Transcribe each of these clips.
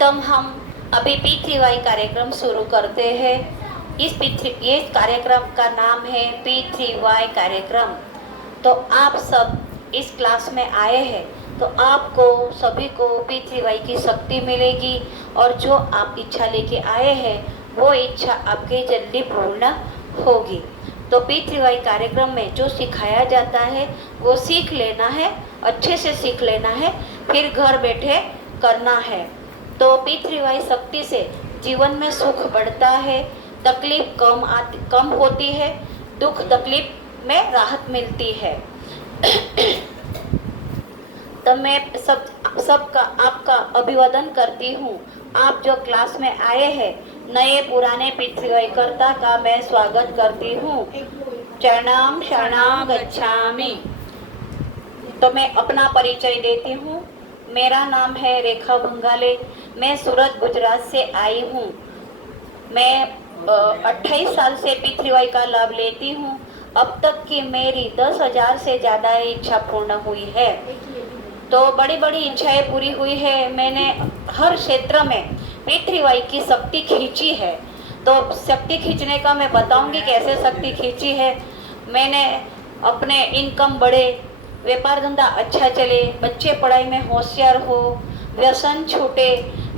तो हम अभी P3Y कार्यक्रम शुरू करते हैं। ये कार्यक्रम का नाम है P3Y कार्यक्रम। तो आप सब इस क्लास में आए हैं तो आपको सभी को P3Y की शक्ति मिलेगी और जो आप इच्छा लेके आए हैं वो इच्छा आपके जल्दी पूर्ण होगी। तो P3Y कार्यक्रम में जो सिखाया जाता है वो सीख लेना है, अच्छे से सीख लेना है, फिर घर बैठे करना है। तो P3Y शक्ति से जीवन में सुख बढ़ता है, तकलीफ कम होती है, दुख तकलीफ में राहत मिलती है। तो मैं सबका आपका अभिवादन करती हूँ। आप जो क्लास में आए हैं नए पुराने P3Y कर्ता का मैं स्वागत करती हूँ। चरणाम शरणाम गच्छामि। तो मैं अपना परिचय देती हूँ। मेरा नाम है रेखा भंगाले। मैं सूरत गुजरात से आई हूँ। मैं 28 साल से P3Y का लाभ लेती हूँ। अब तक की मेरी 10,000 से ज़्यादा इच्छा पूर्ण हुई है। तो बड़ी बड़ी इच्छाएं पूरी हुई है। मैंने हर क्षेत्र में P3Y की शक्ति खींची है। तो शक्ति खींचने का मैं बताऊंगी कैसे शक्ति खींची है। मैंने अपने इनकम बढ़े, व्यापार धंधा अच्छा चले, बच्चे पढ़ाई में होशियार हो, व्यसन छूटे,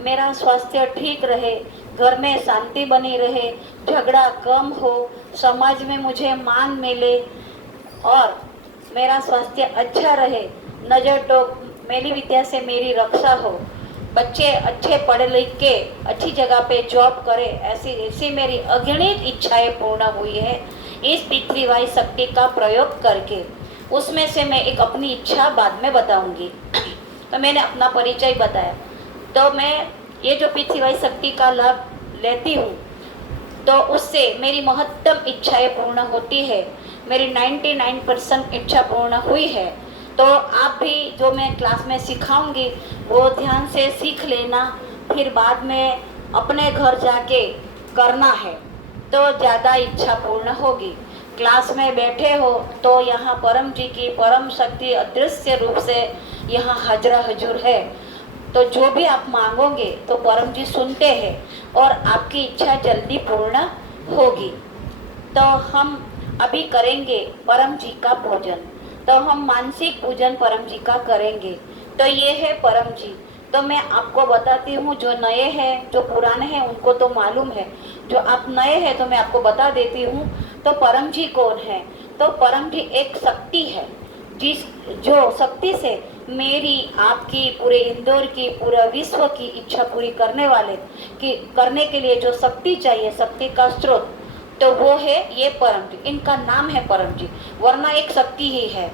मेरा स्वास्थ्य ठीक रहे, घर में शांति बनी रहे, झगड़ा कम हो, समाज में मुझे मान मिले और मेरा स्वास्थ्य अच्छा रहे, नज़र तो मेरी विद्या से मेरी रक्षा हो, बच्चे अच्छे पढ़ लिख के अच्छी जगह पे जॉब करे, ऐसी मेरी अगणित इच्छाएं पूर्ण हुई है इस P3Y शक्ति का प्रयोग करके। उसमें से मैं एक अपनी इच्छा बाद में बताऊंगी। तो मैंने अपना परिचय बताया। तो मैं ये जो P3Y शक्ति का लाभ लेती हूँ तो उससे मेरी महत्तम इच्छाएं पूर्ण होती है। मेरी 99% इच्छा पूर्ण हुई है। तो आप भी जो मैं क्लास में सिखाऊंगी वो ध्यान से सीख लेना, फिर बाद में अपने घर जाके करना है तो ज़्यादा इच्छा पूर्ण होगी। क्लास में बैठे हो तो यहाँ परम जी की परम शक्ति अदृश्य रूप से यहाँ हाजरा हजूर है। तो जो भी आप मांगोगे तो परम जी सुनते हैं और आपकी इच्छा जल्दी पूर्ण होगी। तो हम अभी करेंगे परम जी का पूजन। तो हम मानसिक पूजन परम जी का करेंगे। तो ये है परम जी। तो मैं आपको बताती हूँ, जो नए हैं जो पुराने हैं उनको तो मालूम है, जो आप नए हैं तो मैं आपको बता देती हूँ। तो परम जी कौन है? तो परम जी एक शक्ति है, जो शक्ति से मेरी, आपकी, पूरे इंदौर की, पूरे विश्व की इच्छा पूरी करने के लिए जो शक्ति चाहिए, शक्ति का स्रोत, तो वो है ये परम जी। इनका नाम है परम जी, वरना एक शक्ति ही है।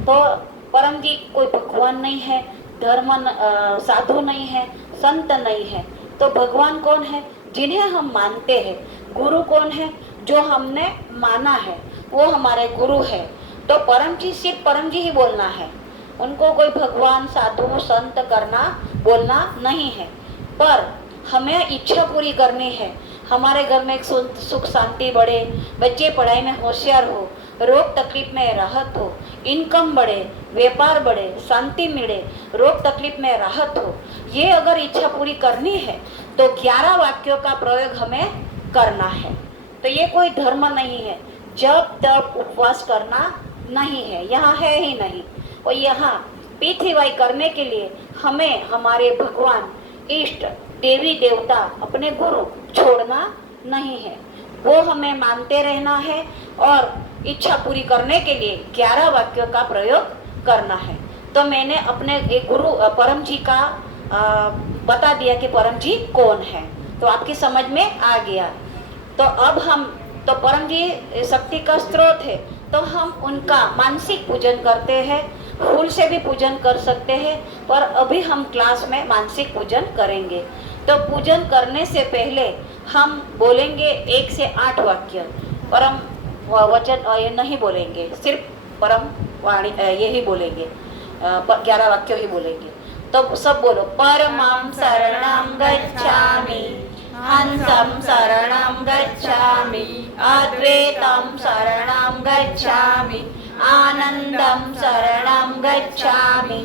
तो परम जी कोई भगवान नहीं है, साधु नहीं है, संत नहीं है। तो भगवान कौन है? जिन्हें हम मानते हैं। गुरु कौन है? जो हमने माना है वो हमारे गुरु है। तो परम जी सिर्फ परम जी ही बोलना है, उनको कोई भगवान, साधु, संत बोलना नहीं है। पर हमें इच्छा पूरी करनी है, हमारे घर में एक सुख शांति बढ़े, बच्चे पढ़ाई में होशियार हो, रोग तकलीफ में राहत हो, इनकम बढ़े, व्यापार बढ़े, शांति मिले, रोग तकलीफ में राहत हो। ये अगर इच्छा पूरी करनी है तो 11 वाक्यों का प्रयोग हमें करना है। तो ये कोई धर्म नहीं है, जब तब उपवास करना नहीं है, यहाँ है ही नहीं। और यहाँ P3Y करने के लिए हमें हमारे भगवान, इष्ट, देवी देवता, अपने गुरु छोड़ना नहीं है, वो हमें मानते रहना है और इच्छा पूरी करने के लिए 11 वाक्यों का प्रयोग करना है। तो मैंने अपने एक गुरु परम जी का बता दिया कि परम जी कौन है, तो आपकी समझ में आ गया। तो अब हम, तो परम जी शक्ति का स्रोत है, तो हम उनका मानसिक पूजन करते हैं। फूल से भी पूजन कर सकते हैं, पर अभी हम क्लास में मानसिक पूजन करेंगे। तो पूजन करने से पहले हम बोलेंगे 1 से 8 वाक्य। परम वचन ये नहीं बोलेंगे, सिर्फ परम वाणी यही बोलेंगे, 11 वाक्य ही बोलेंगे। तो सब बोलो, परमं शरणं गच्छामि, हंसं शरणं गच्छामि, अद्वैतं शरणं गच्छामि, आनंदं शरणं गच्छामि,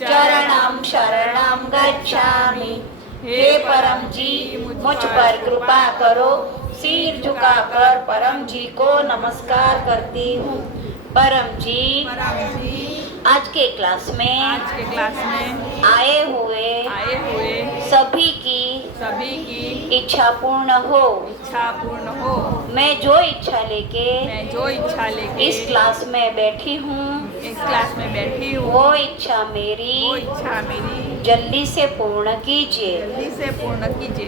चरणं शरणं गच्छामि, हे परम जी मुझ पर कृपा करो। सिर झुकाकर परम जी को नमस्कार करती हूँ। परम जी आज के क्लास में आए हुए सभी की इच्छा पूर्ण हो। मैं जो इच्छा लेके इस क्लास में बैठी हूँ वो इच्छा मेरी जल्दी से पूर्ण कीजिए।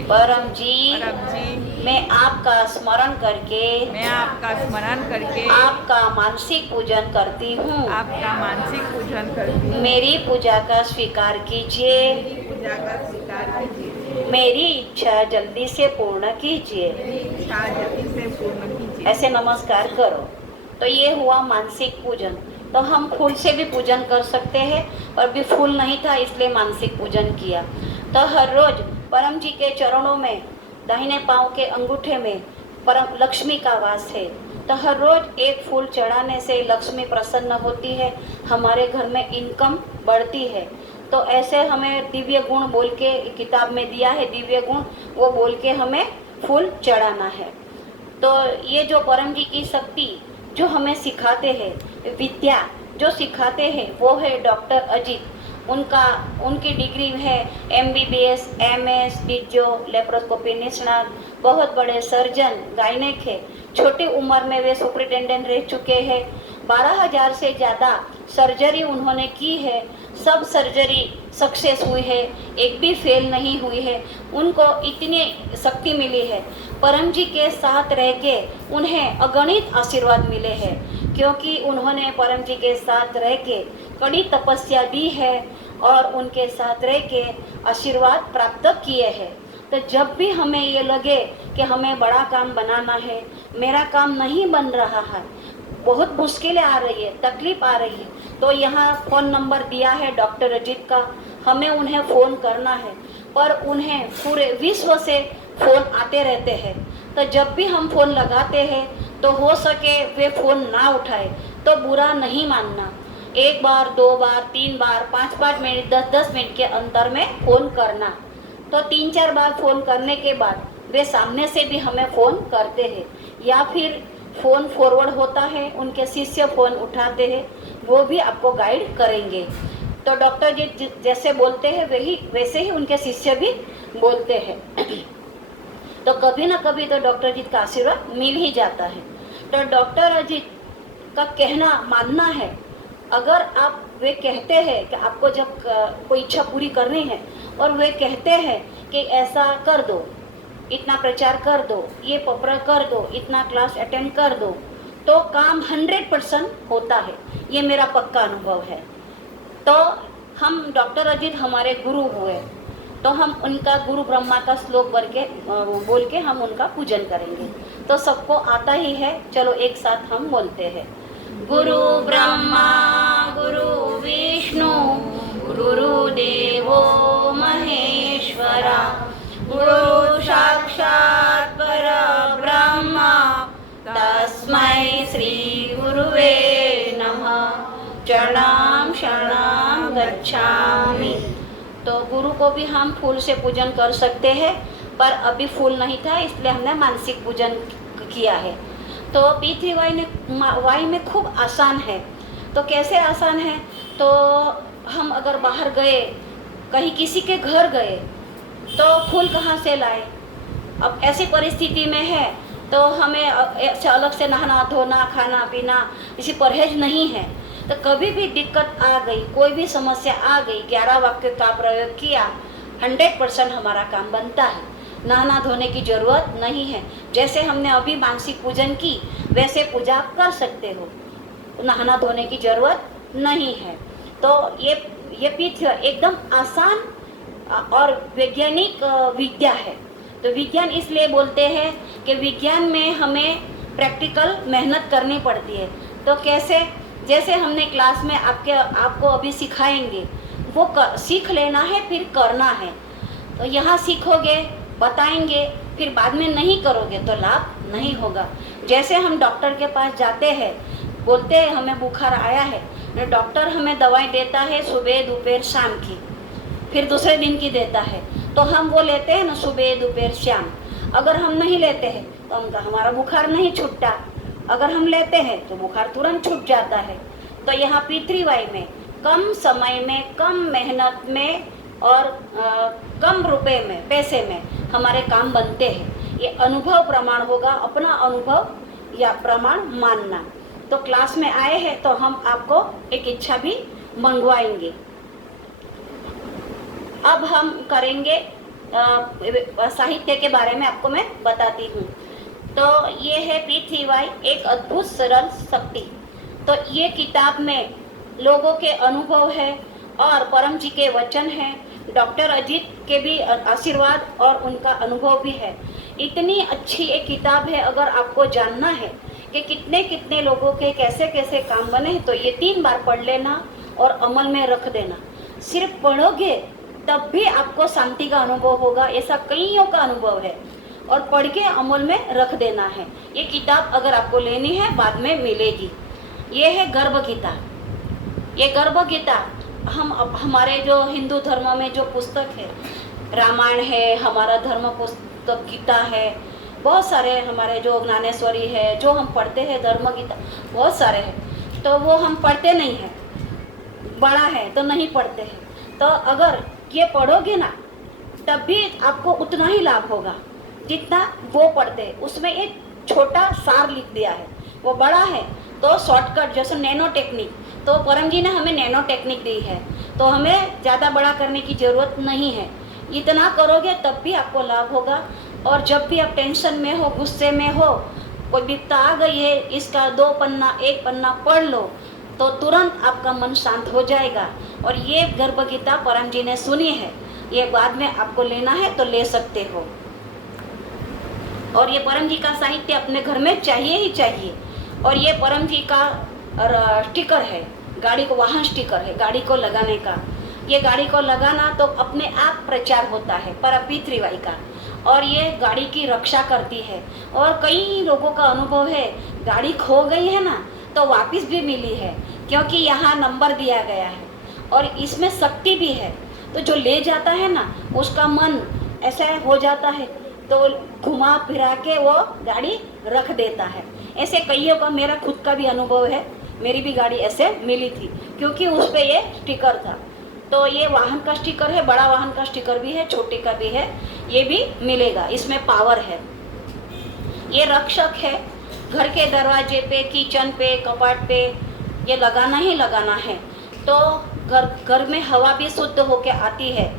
परम जी मैं आपका स्मरण करके आपका मानसिक पूजन करती हूँ। मेरी पूजा का स्वीकार कीजिए। मेरी इच्छा जल्दी से पूर्ण कीजिए। ऐसे नमस्कार करो। तो ये हुआ मानसिक पूजन। तो हम फूल से भी पूजन कर सकते हैं, पर भी फूल नहीं था इसलिए मानसिक पूजन किया। तो हर रोज परम जी के चरणों में दाहिने पांव के अंगूठे में परम लक्ष्मी का वास है। तो हर रोज एक फूल चढ़ाने से लक्ष्मी प्रसन्न होती है, हमारे घर में इनकम बढ़ती है। तो ऐसे हमें दिव्य गुण बोल के किताब में दिया है, दिव्य गुण वो बोल के हमें फूल चढ़ाना है। तो ये जो परम जी की शक्ति जो हमें सिखाते हैं, विद्या जो सिखाते हैं वो है डॉक्टर अजीत। उनकी डिग्री है MBBS MS डिजो लेप्रोस्कोपी निष्णात, बहुत बड़े सर्जन गायनेक है। छोटी उम्र में वे सुपरिटेंडेंट रह चुके हैं। 12,000 से ज़्यादा सर्जरी उन्होंने की है। सब सर्जरी सक्सेस हुई है, एक भी फेल नहीं हुई है। उनको इतनी शक्ति मिली है। परम जी के साथ रह के उन्हें अगणित आशीर्वाद मिले हैं, क्योंकि उन्होंने परम जी के साथ रह के कड़ी तपस्या दी है और उनके साथ रह के आशीर्वाद प्राप्त किए हैं। तो जब भी हमें ये लगे कि हमें बड़ा काम बनाना है, मेरा काम नहीं बन रहा है, बहुत मुश्किलें आ रही है, तकलीफ आ रही है, तो यहाँ फ़ोन नंबर दिया है डॉक्टर अजीत का। हमें उन्हें फ़ोन करना है, पर उन्हें पूरे विश्व से फ़ोन आते रहते हैं। तो जब भी हम फ़ोन लगाते हैं तो हो सके वे फ़ोन ना उठाए तो बुरा नहीं मानना। 1 बार 2 बार 3 बार 5-5 मिनट 10-10 मिनट के अंतर में फ़ोन करना। तो 3-4 बार फ़ोन करने के बाद वे सामने से भी हमें फ़ोन करते हैं, या फिर फ़ोन फॉरवर्ड होता है, उनके शिष्य फ़ोन उठाते हैं, वो भी आपको गाइड करेंगे। तो डॉक्टर जी जैसे बोलते हैं वैसे ही उनके शिष्य भी बोलते हैं। तो कभी ना कभी तो डॉक्टर अजीत का आशीर्वाद मिल ही जाता है। तो डॉक्टर अजीत का कहना मानना है। अगर आप वे कहते हैं कि आपको जब कोई इच्छा पूरी करनी है और वे कहते हैं कि ऐसा कर दो, इतना प्रचार कर दो, ये पत्र कर दो, इतना क्लास अटेंड कर दो, तो काम 100% होता है। ये मेरा पक्का अनुभव है। तो हम डॉक्टर अजीत हमारे गुरु हुए, तो हम उनका गुरु ब्रह्मा का श्लोक बोल के हम उनका पूजन करेंगे। तो सबको आता ही है, चलो एक साथ हम बोलते हैं। गुरु ब्रह्मा गुरु विष्णु गुरुदेवो महेश्वरा, गुरु साक्षात् परब्रह्म तस्मै श्री गुरुवे नमः। चरणां शरणं गच्छामि। तो गुरु को भी हम फूल से पूजन कर सकते हैं, पर अभी फूल नहीं था इसलिए हमने मानसिक पूजन किया है। तो P3Y में खूब आसान है। तो कैसे आसान है? तो हम अगर बाहर गए, कहीं किसी के घर गए, तो फूल कहाँ से लाए? अब ऐसी परिस्थिति में है तो हमें अलग से नहाना धोना खाना पीना इसी परहेज नहीं है। तो कभी भी दिक्कत आ गई, कोई भी समस्या आ गई, 11 वाक्य का प्रयोग किया, 100% हमारा काम बनता है। नहाना धोने की ज़रूरत नहीं है। जैसे हमने अभी मानसिक पूजन की वैसे पूजा कर सकते हो, नहाना धोने की ज़रूरत नहीं है। तो ये पीठ एकदम आसान और वैज्ञानिक विद्या है। तो विज्ञान इसलिए बोलते हैं कि विज्ञान में हमें प्रैक्टिकल मेहनत करनी पड़ती है। तो कैसे? जैसे हमने क्लास में आपको अभी सिखाएंगे, वो सीख लेना है, फिर करना है। तो यहाँ सीखोगे, बताएंगे, फिर बाद में नहीं करोगे तो लाभ नहीं होगा। जैसे हम डॉक्टर के पास जाते हैं, बोलते हैं हमें बुखार आया है, तो डॉक्टर हमें दवाई देता है सुबह दोपहर शाम की, फिर दूसरे दिन की देता है। तो हम वो लेते हैं ना सुबह दोपहर शाम। अगर हम नहीं लेते हैं तो हमारा बुखार नहीं छूटता, अगर हम लेते हैं तो बुखार तुरंत छूट जाता है। तो यहाँ P3Y में कम समय में, कम मेहनत में और कम रुपए में, पैसे में हमारे काम बनते हैं। ये अनुभव प्रमाण होगा, अपना अनुभव या प्रमाण मानना। तो क्लास में आए हैं तो हम आपको एक इच्छा भी मंगवाएंगे। अब हम करेंगे साहित्य के बारे में, आपको मैं बताती हूँ। तो ये है P3Y, एक अद्भुत सरल शक्ति। तो ये किताब में लोगों के अनुभव है और परम जी के वचन हैं, डॉक्टर अजीत के भी आशीर्वाद और उनका अनुभव भी है। इतनी अच्छी एक किताब है। अगर आपको जानना है कि कितने कितने लोगों के कैसे कैसे काम बने हैं तो ये 3 बार पढ़ लेना और अमल में रख देना। सिर्फ पढ़ोगे तब भी आपको शांति का अनुभव होगा, ऐसा कईयों का अनुभव है। और पढ़ के अमल में रख देना है। ये किताब अगर आपको लेनी है बाद में मिलेगी। ये है गर्भ गीता। ये गर्भ गीता हमारे जो हिंदू धर्म में जो पुस्तक है, रामायण है, हमारा धर्म पुस्तक गीता है, बहुत सारे हमारे जो ज्ञानेश्वरी है जो हम पढ़ते हैं, धर्म गीता बहुत सारे हैं। तो वो हम पढ़ते नहीं हैं, बड़ा है तो नहीं पढ़ते हैं। तो अगर ये पढ़ोगे ना तब भी आपको उतना ही लाभ होगा जितना वो पढ़ते हैं। उसमें एक छोटा सार लिख दिया है, वो बड़ा है तो शॉर्टकट, जैसे नैनो टेक्निक, तो परम जी ने हमें नैनो टेक्निक दी है, तो हमें ज़्यादा बड़ा करने की ज़रूरत नहीं है। इतना करोगे तब भी आपको लाभ होगा। और जब भी आप टेंशन में हो, गुस्से में हो, कोई विपदा आ गई है, इसका 2 पन्ना 1 पन्ना पढ़ लो तो तुरंत आपका मन शांत हो जाएगा। और ये गर्भ गीता परम जी ने सुनी है, ये बाद में आपको लेना है तो ले सकते हो। और ये परम जी का साहित्य अपने घर में चाहिए ही चाहिए। और ये परम जी का स्टिकर है, गाड़ी को, वाहन स्टिकर है गाड़ी को लगाने का। ये गाड़ी को लगाना तो अपने आप प्रचार होता है पर P3Y का, और ये गाड़ी की रक्षा करती है। और कई लोगों का अनुभव है, गाड़ी खो गई है ना तो वापस भी मिली है, क्योंकि यहाँ नंबर दिया गया है और इसमें शक्ति भी है। तो जो ले जाता है ना उसका मन ऐसा हो जाता है तो घुमा फिरा के वो गाड़ी रख देता है। ऐसे कईयों का, मेरा खुद का भी अनुभव है, मेरी भी गाड़ी ऐसे मिली थी क्योंकि उस पे ये स्टिकर था। तो ये वाहन का स्टिकर है, बड़ा वाहन का स्टिकर भी है, छोटे का भी है, ये भी मिलेगा। इसमें पावर है। ये रक्षक है, घर के दरवाजे पे, किचन पे, कपाट पे ये लगाना ही लगाना है तो घर में हवा भी शुद्ध होके आती है।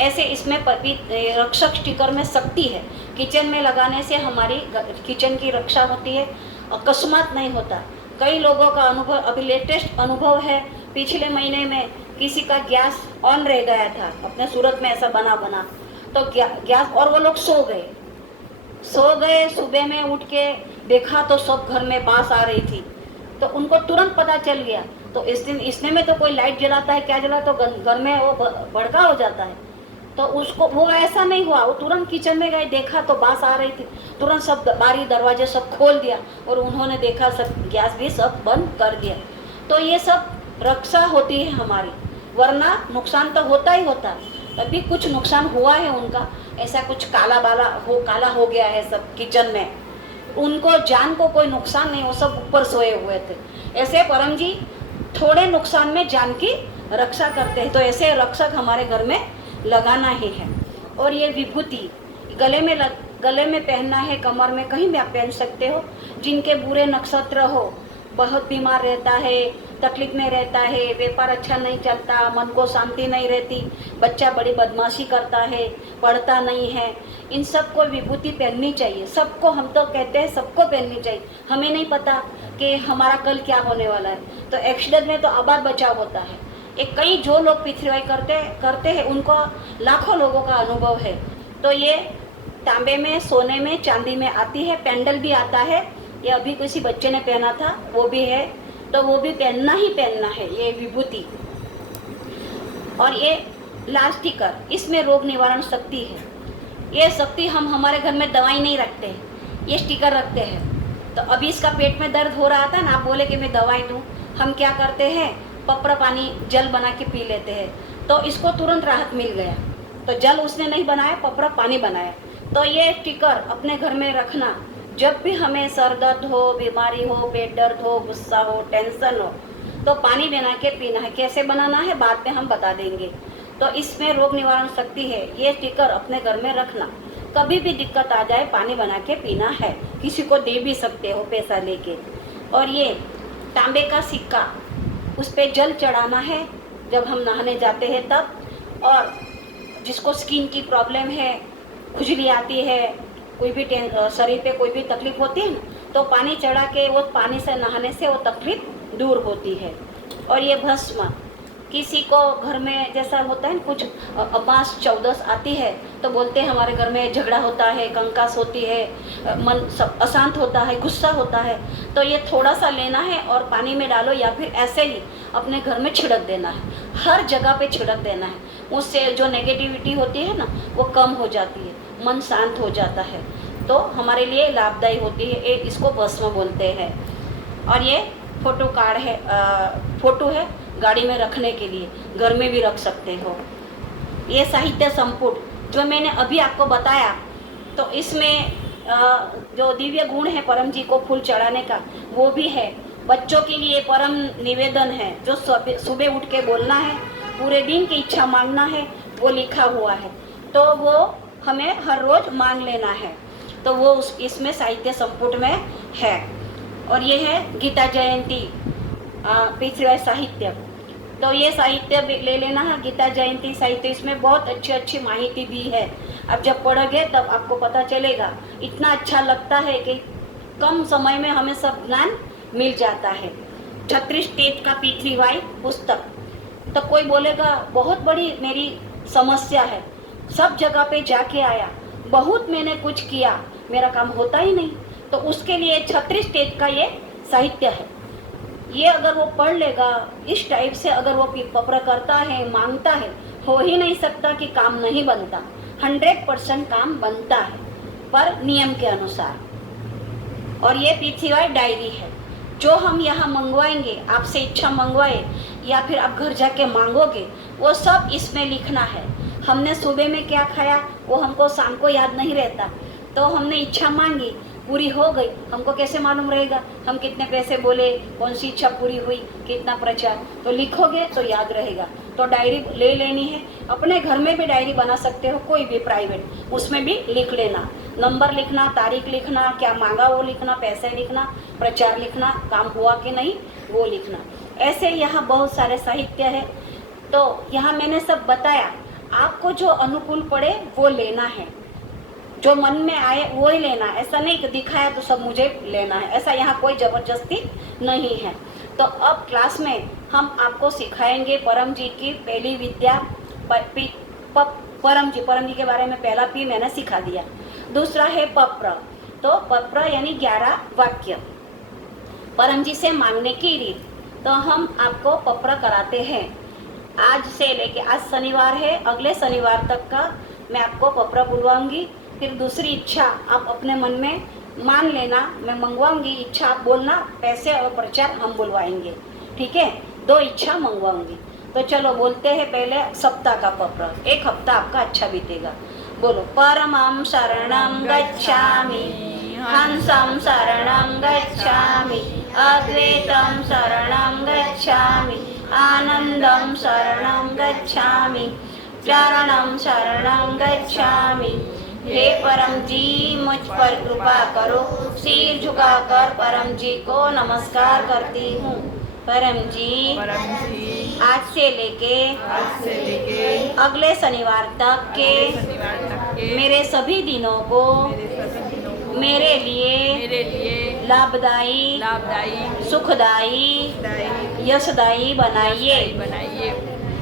ऐसे इसमें रक्षक स्टिकर में शक्ति है। किचन में लगाने से हमारी किचन की रक्षा होती है, अकस्मात नहीं होता। कई लोगों का अनुभव, अभी लेटेस्ट अनुभव है, पिछले महीने में किसी का गैस ऑन रह गया था अपने सूरत में, ऐसा बना तो गैस, और वो लोग सो गए। सुबह में उठ के देखा तो सब घर में बांस आ रही थी, तो उनको तुरंत पता चल गया। तो इसने में तो कोई लाइट जलाता है, क्या जला, तो घर में वो भड़का हो जाता है। तो उसको वो ऐसा नहीं हुआ, वो तुरंत किचन में गए, देखा तो बांस आ रही थी, तुरंत सब बारी दरवाजे सब खोल दिया और उन्होंने देखा सब गैस भी सब बंद कर दिया। तो ये सब रक्षा होती है हमारी, वरना नुकसान तो होता ही होता। अभी कुछ नुकसान हुआ है उनका, ऐसा कुछ काला हो गया है सब किचन में, उनको जान को कोई नुकसान नहीं, वो सब ऊपर सोए हुए थे। ऐसे परम जी थोड़े नुकसान में जान की रक्षा करते हैं। तो ऐसे रक्षक हमारे घर में लगाना ही है। और ये विभूति गले में पहनना है, कमर में, कहीं भी आप पहन सकते हो। जिनके बुरे नक्षत्र हो, बहुत बीमार रहता है, तकलीफ में रहता है, व्यापार अच्छा नहीं चलता, मन को शांति नहीं रहती, बच्चा बड़ी बदमाशी करता है, पढ़ता नहीं है, इन सबको विभूति पहननी चाहिए। सबको, हम तो कहते हैं सबको पहननी चाहिए। हमें नहीं पता कि हमारा कल क्या होने वाला है, तो एक्सीडेंट में तो आबाद बचाव होता है। एक कई जो लोग P3Y करते हैं उनको लाखों लोगों का अनुभव है। तो ये तांबे में, सोने में, चांदी में आती है, पेंडल भी आता है। ये अभी किसी बच्चे ने पहना था, वो भी है, तो वो भी पहनना ही पहनना है ये विभूति। और ये लाल स्टिकर, इसमें रोग निवारण शक्ति है। ये शक्ति, हम हमारे घर में दवाई नहीं रखते, ये स्टिकर रखते हैं। तो अभी इसका पेट में दर्द हो रहा था ना, आप बोले कि मैं दवाई दूँ, हम क्या करते हैं, पपरा पानी जल बना के पी लेते हैं, तो इसको तुरंत राहत मिल गया। तो जल उसने नहीं बनाया, पपरा पानी बनाया। तो ये स्टिकर अपने घर में रखना। जब भी हमें सर दर्द हो, बीमारी हो, पेट दर्द हो, गुस्सा हो, टेंशन हो, तो पानी बना के पीना है। कैसे बनाना है बाद में हम बता देंगे। तो इसमें रोग निवारण शक्ति है। ये स्टिकर अपने घर में रखना। कभी भी दिक्कत आ जाए पानी बना के पीना है। किसी को दे भी सकते हो पैसा लेके। और ये तांबे का सिक्का, उस पर जल चढ़ाना है जब हम नहाने जाते हैं तब। और जिसको स्किन की प्रॉब्लम है, खुजली आती है, कोई भी शरीर पे कोई भी तकलीफ होती है ना, तो पानी चढ़ा के वो पानी से नहाने से वो तकलीफ दूर होती है। और ये भस्म, किसी को घर में जैसा होता है कुछ अमास चौदस आती है तो बोलते हैं हमारे घर में झगड़ा होता है, कंकास होती है, मन सब अशांत होता है, गुस्सा होता है, तो ये थोड़ा सा लेना है और पानी में डालो या फिर ऐसे ही अपने घर में छिड़क देना है। हर जगह पे छिड़क देना है। उससे जो नेगेटिविटी होती है ना वो कम हो जाती है, मन शांत हो जाता है, तो हमारे लिए लाभदायी होती है। इसको भस्म बोलते हैं। और ये फोटो कार्ड है, फोटो है गाड़ी में रखने के लिए, घर में भी रख सकते हो। ये साहित्य संपुट जो मैंने अभी आपको बताया, तो इसमें जो दिव्य गुण है परम जी को फूल चढ़ाने का वो भी है। बच्चों के लिए परम निवेदन है, जो सुबह उठ के बोलना है, पूरे दिन की इच्छा मांगना है, वो लिखा हुआ है। तो वो हमें हर रोज मांग लेना है। तो वो इसमें साहित्य संपुट में है। और ये है गीता जयंती पिछले साहित्य, तो ये साहित्य ले लेना है। गीता जयंती साहित्य, इसमें बहुत अच्छी माहिती दी है। अब जब पढ़ोगे तब आपको पता चलेगा। इतना अच्छा लगता है कि कम समय में हमें सब ज्ञान मिल जाता है। 36 स्टेट का पृथ्वीवाई पुस्तक, तो कोई बोलेगा बहुत बड़ी मेरी समस्या है, सब जगह पे जाके आया, बहुत मैंने कुछ किया, मेरा काम होता ही नहीं, तो उसके लिए 36 स्टेट का ये साहित्य है। ये अगर वो पढ़ लेगा इस टाइप से, अगर वो पत्र करता है, मांगता है, हो ही नहीं सकता कि काम नहीं बनता। 100% काम बनता है, पर नियम के अनुसार। और ये पृथ्वीवाई डायरी है, जो हम यहाँ मंगवाएंगे, आपसे इच्छा मंगवाए या फिर आप घर जाके मांगोगे, वो सब इसमें लिखना है। हमने सुबह में क्या खाया वो हमको शाम को याद नहीं रहता, तो हमने इच्छा मांगी, पूरी हो गई, हमको कैसे मालूम रहेगा हम कितने पैसे बोले, कौन सी इच्छा पूरी हुई, कितना प्रचार, तो लिखोगे तो याद रहेगा। तो डायरी ले लेनी है। अपने घर में भी डायरी बना सकते हो, कोई भी प्राइवेट, उसमें भी लिख लेना, नंबर लिखना, तारीख लिखना, क्या मांगा वो लिखना, पैसे लिखना, प्रचार लिखना, काम हुआ कि नहीं वो लिखना। ऐसे यहाँ बहुत सारे साहित्य है। तो यहाँ मैंने सब बताया, आपको जो अनुकूल पड़े वो लेना है, जो मन में आए वो ही लेना है। ऐसा नहीं कि दिखाया तो सब मुझे लेना है, ऐसा यहाँ कोई जबरदस्ती नहीं है। तो अब क्लास में हम आपको सिखाएंगे परम जी की पहली विद्या। परम जी के बारे में पहला पी मैंने सिखा दिया। दूसरा है पप्र, तो पप्र यानी 11 वाक्य परम जी से मांगने की रीत। तो हम आपको पप्र कराते हैं। आज से लेके, आज शनिवार है, अगले शनिवार तक का मैं आपको पप्र बुलवाऊंगी। फिर दूसरी इच्छा आप अपने मन में मान लेना, मैं मंगवाऊंगी, इच्छा आप बोलना, पैसे और प्रचार हम बुलवाएंगे, ठीक है। 2 इच्छा मंगवाऊंगी। तो चलो बोलते हैं पहले सप्ताह का पप्र। 1 हफ्ता आपका अच्छा बीतेगा। बोलो, परमं शरणं गच्छामि, हंसं शरणं गच्छामि, अद्वैतं शरणं गच्छामि, आनंदं शरणं गच्छामि, चरणं शरणं गच्छामि। हे परम जी, मुझ पर कृपा करो। सिर झुकाकर परम जी को नमस्कार करती हूँ। परम जी, आज से लेके अगले शनिवार तक के मेरे सभी दिनों को मेरे लिए लाभदायी, सुखदायी, यशदायी बनाइए।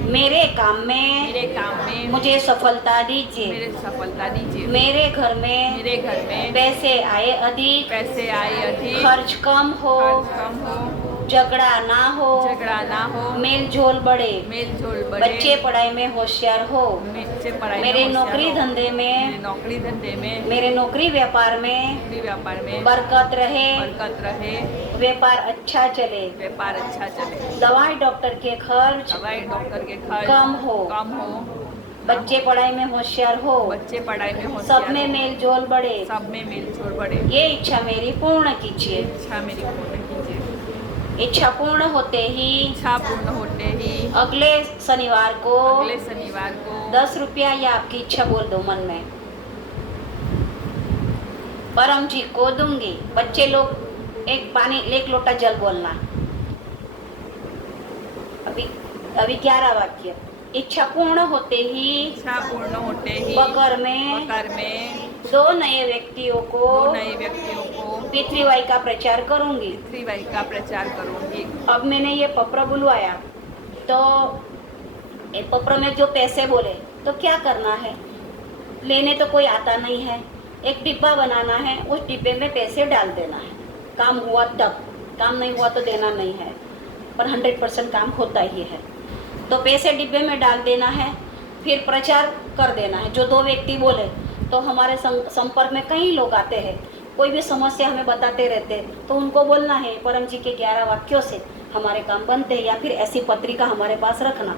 मेरे काम में मुझे सफलता दीजिए। मेरे घर में पैसे आए अधिक, खर्च कम हो, झगड़ा ना हो, मेल जोल बढ़े, बच्चे पढ़ाई में होशियार हो, मेरे नौकरी धंधे में, मेरे नौकरी व्यापार में बरकत रहे, व्यापार अच्छा चले, दवाई डॉक्टर के खर्च कम हो, बच्चे पढ़ाई में होशियार हो, बच्चे पढ़ाई में होशियार सब में हो, मेल जोल बढ़े, सब में मेल जोल बढ़े, ये इच्छा मेरी पूर्ण कीजिए। इच्छा मेरी पूर्ण कीजिए। इच्छा पूर्ण होते ही, इच्छा पूर्ण होते ही अगले शनिवार को अगले शनिवार को 10 रुपया या आपकी इच्छा बोल दो मन में, परम जी को दूंगी। बच्चे लोग एक लोटा जल बोलना। अभी 11 वाक्य। इच्छा पूर्ण होते ही, इच्छा पूर्ण होते ही बकर में 2 नए व्यक्तियों को 2 नए व्यक्तियों को पितृवाई का प्रचार करूंगी। पितृवाई का प्रचार करूंगी। अब मैंने ये पत्र बुलवाया, तो ये पत्र में जो पैसे बोले तो क्या करना है, लेने तो कोई आता नहीं है, एक डिब्बा बनाना है, उस डिब्बे में पैसे डाल देना है। काम हुआ तब, काम नहीं हुआ तो देना नहीं है, पर 100% काम होता ही है। तो पैसे डिब्बे में डाल देना है, फिर प्रचार कर देना है। जो 2 व्यक्ति बोले तो हमारे संपर्क में कई लोग आते हैं, कोई भी समस्या हमें बताते रहते हैं, तो उनको बोलना है परम जी के 11 वाक्यों से हमारे काम बनते हैं, या फिर ऐसी पत्रिका हमारे पास रखना,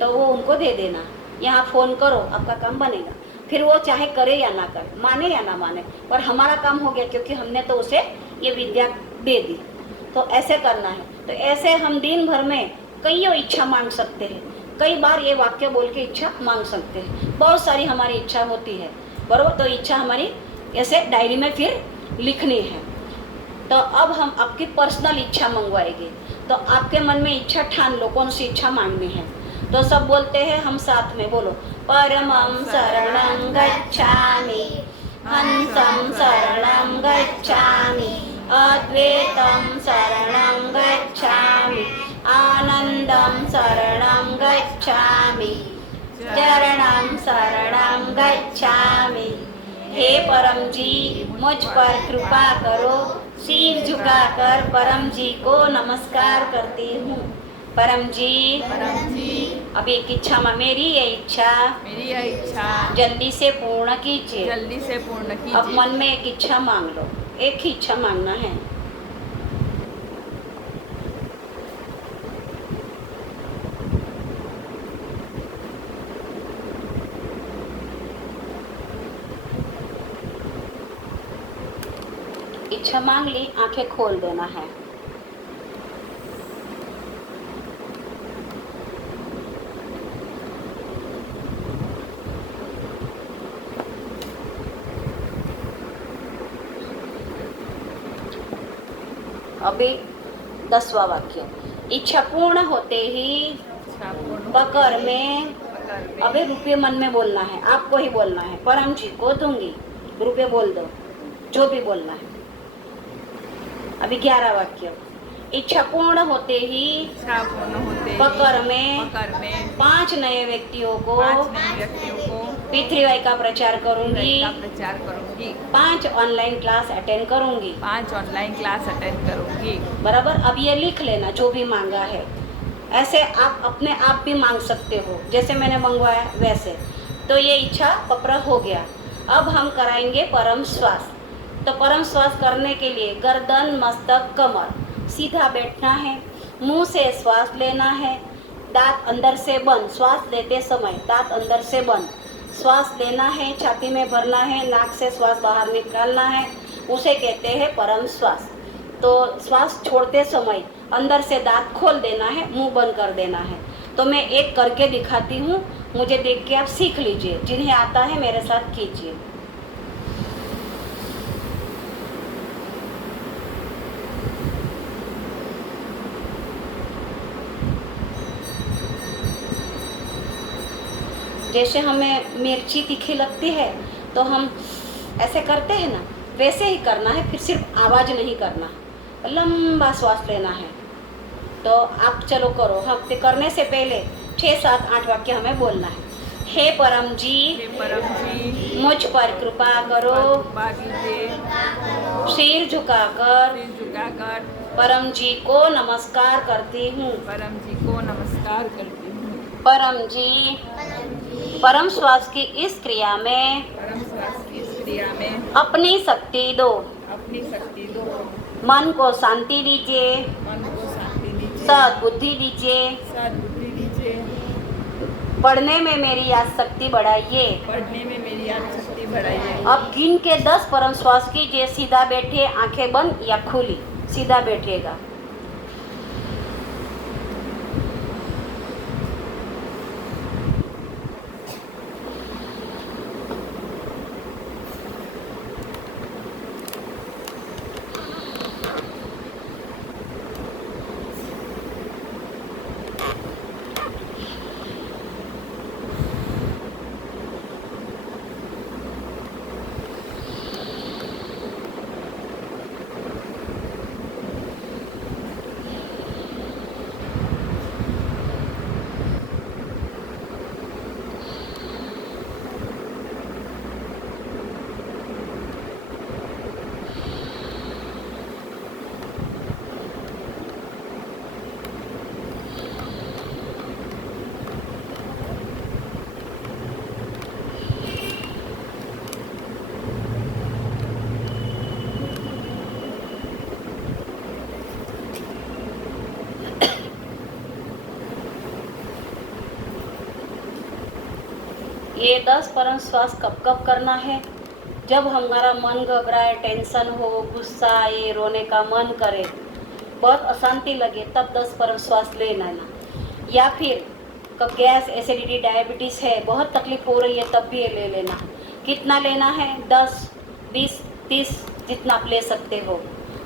तो वो उनको दे देना। यहाँ फ़ोन करो, आपका काम बनेगा। फिर वो चाहे करे या ना करे, माने या ना माने, पर हमारा काम हो गया, क्योंकि हमने तो उसे ये विद्या दे दी। तो ऐसे करना है। तो ऐसे हम दिन भर में कईयों इच्छा मांग सकते हैं, कई बार ये वाक्य बोल के इच्छा मांग सकते हैं। बहुत सारी हमारी इच्छा होती है, बराबर। तो इच्छा हमारी ऐसे डायरी में फिर लिखनी है। तो अब हम आपकी पर्सनल इच्छा मंगवाएंगे। तो आपके मन में इच्छा ठान लो, कौन सी इच्छा मांगनी है। तो सब बोलते हैं, हम साथ में बोलो। परमं शरणं गच्छामि, हंसं शरणं गच्छामि, अद्वैतं शरणं गच्छामि, आनंदं शरणं गच्छामि, चरणं शरणं गच्छामि। हे परम जी, मुझ पर कृपा करो। सिर झुकाकर परम जी को नमस्कार करती हूँ। परम जी, अब एक इच्छा में मेरी ये इच्छा जल्दी से पूर्ण कीजिए। अब मन में एक इच्छा मांग लो, एक ही इच्छा मांगना है। इच्छा मांग ली, आंखें खोल देना है। अभी 10वां वाक्य। इच्छा पूर्ण होते ही बकर में, अभी रुपये मन में बोलना है, आपको ही बोलना है। परम जी को दूंगी, रुपये बोल दो, जो भी बोलना है। अभी 11 वाक्य। इच्छा पूर्ण होते ही बकर में 5 नए व्यक्तियों को पितृवाई का प्रचार करूंगी। 5 ऑनलाइन क्लास अटेंड करूंगी। बराबर। अब ये लिख लेना जो भी मांगा है। ऐसे आप अपने आप भी मांग सकते हो, जैसे मैंने मंगवाया वैसे। तो ये इच्छा पत्र हो गया। अब हम कराएंगे परम श्वास। तो परम श्वास करने के लिए गर्दन, मस्तक, कमर सीधा बैठना है, मुंह से श्वास लेना है, दांत अंदर से बंद। श्वास लेते समय दांत अंदर से बंद, श्वास लेना है, छाती में भरना है, नाक से श्वास बाहर निकालना है, उसे कहते हैं परम श्वास। तो श्वास छोड़ते समय अंदर से दांत खोल देना है, मुंह बंद कर देना है। तो मैं एक करके दिखाती हूँ, मुझे देख के आप सीख लीजिए। जिन्हें आता है मेरे साथ कीजिए। जैसे हमें मिर्ची तीखी लगती है तो हम ऐसे करते हैं ना, वैसे ही करना है। फिर सिर्फ आवाज़ नहीं करना, लंबा श्वास लेना है। तो आप चलो करो। हम करने से पहले 6, 7, 8 वाक्य हमें बोलना है। हे परम जी, मुझ पर कृपा करो। सिर झुकाकर परम जी को नमस्कार करती हूँ। परम जी, परम श्वास की इस क्रिया में अपनी शक्ति दो। मन को शांति दीजिए, सद्बुद्धि दीजिए। पढ़ने में मेरी याद शक्ति बढ़ाइए। पढ़ने में मेरी याद शक्ति बढ़ाइए। अब गिन के 10 परम श्वास कीजिए। सीधा बैठिए, आंखें बंद या खुली, सीधा बैठिएगा। ये 10 परम श्वास कब कब करना है? जब हमारा मन घबराए, टेंशन हो, गुस्सा आए, रोने का मन करे, बहुत अशांति लगे, तब 10 परम श्वास लेना। या फिर कब गैस, एसिडिटी, डायबिटीज़ है, बहुत तकलीफ हो रही है, तब भी ये ले लेना। कितना लेना है? 10, 20, 30 जितना आप ले सकते हो।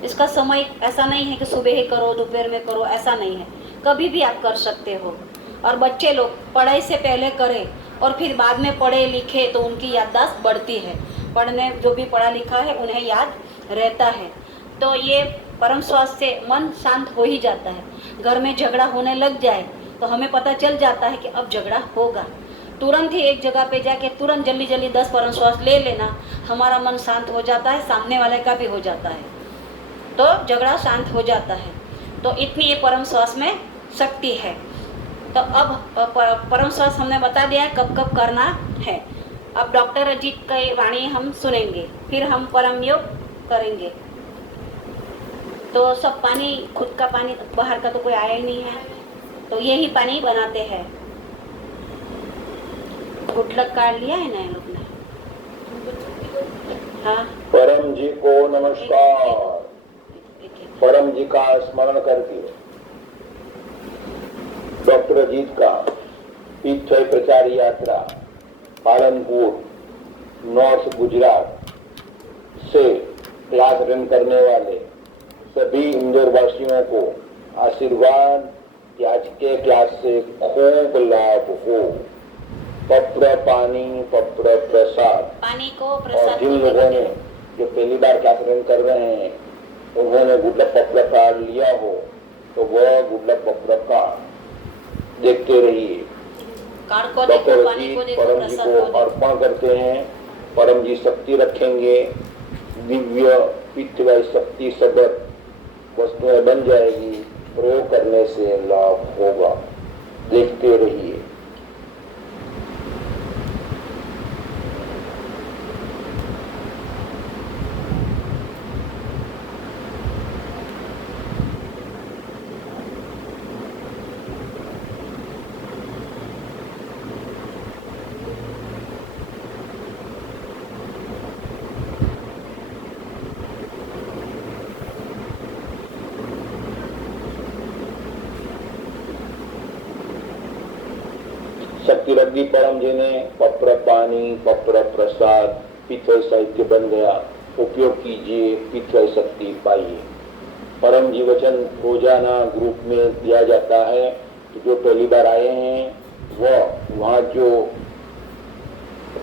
इसका समय ऐसा नहीं है कि सुबह ही करो, दोपहर में करो, ऐसा नहीं है, कभी भी आप कर सकते हो। और बच्चे लोग पढ़ाई से पहले करें और फिर बाद में पढ़े लिखे तो उनकी याददाश्त बढ़ती है। पढ़ने जो भी पढ़ा लिखा है उन्हें याद रहता है। तो ये परम श्वास से मन शांत हो ही जाता है। घर में झगड़ा होने लग जाए तो हमें पता चल जाता है कि अब झगड़ा होगा। तुरंत ही एक जगह पे जाके तुरंत जल्दी जल्दी 10 परम श्वास ले लेना, हमारा मन शांत हो जाता है, सामने वाले का भी हो जाता है, तो झगड़ा शांत हो जाता है। तो इतनी ये परम श्वास में शक्ति है। तो अब परम श्वास हमने बता दिया है कब कब करना है। अब डॉक्टर अजीत की वाणी हम सुनेंगे, फिर हम परम योग करेंगे। तो सब पानी, खुद का पानी, बाहर का तो कोई आया ही नहीं है, तो यही पानी बनाते हैं। गुटलक काट लिया है ना इन लोग ने? हाँ, परम जी को नमस्कार। परम जी का स्मरण करके डॉक्टर अजीत का तीर्थ प्रचार यात्रा पालनपुर, नॉर्थ गुजरात से क्लास रन करने वाले सभी इंदौर वासियों को आशीर्वाद कि आज के क्लास से खूब लाभ हो। पत्र पानी, पत्र प्रसाद। पानी को और प्रसाद जिन लोगों ने जो पहली बार क्लास रन कर रहे हैं उन्होंने गुडलक पत्र कार्ड लिया हो तो वह गुडलक पत्र कार्ड देखते रहिए। कार्ड को डॉक्टर देखो, पानी को अजीत देखो, परम जी प्रसाद को को देखो। अर्पण करते हैं। परम जी शक्ति रखेंगे, दिव्य पित्तवाय शक्ति सबक वस्तुएं बन जाएगी। प्रयोग करने से लाभ होगा, देखते रहिए। शक्ति रख दी परम जी ने। पत्र पानी, पत्र प्रसाद, पित्तवाय साहित्य बन गया, उपयोग कीजिए, पित्तवाय शक्ति पाइए। परम जी वचन रोजाना ग्रुप में दिया जाता है। तो जो पहली बार आए हैं वह वहाँ जो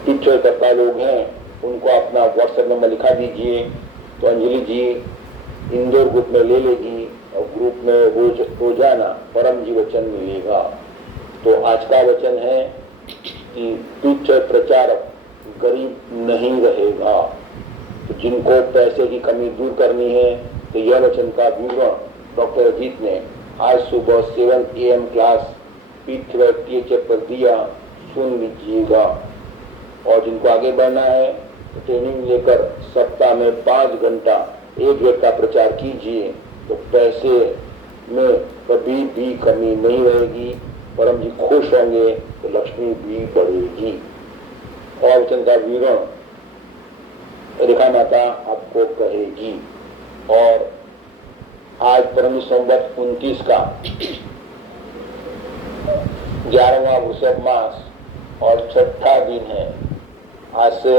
पित्तवाय करता लोग हैं उनको अपना व्हाट्सएप नंबर लिखा दीजिए, तो अंजलि जी इंदौर ग्रुप में ले लेगी और ग्रुप में रोजाना परम जी वचन मिलेगा। तो आज का वचन है कि पित्तवाय प्रचारक गरीब नहीं रहेगा। तो जिनको पैसे की कमी दूर करनी है तो यह वचन का विवरण डॉक्टर अजीत ने आज सुबह 7 AM क्लास पित्तवाय THF पर दिया, सुन लीजिएगा। और जिनको आगे बढ़ना है तो ट्रेनिंग लेकर सप्ताह में 5 घंटा एक वेद का प्रचार कीजिए, तो पैसे में कभी भी कमी नहीं रहेगी परम जी खुश होंगे तो लक्ष्मी भी बढ़ेगी। और वचन का विवरण रेखा माता आपको कहेगी। और आज परम संवत 29 का 11वां वृषभ मास और छठा दिन है। आज से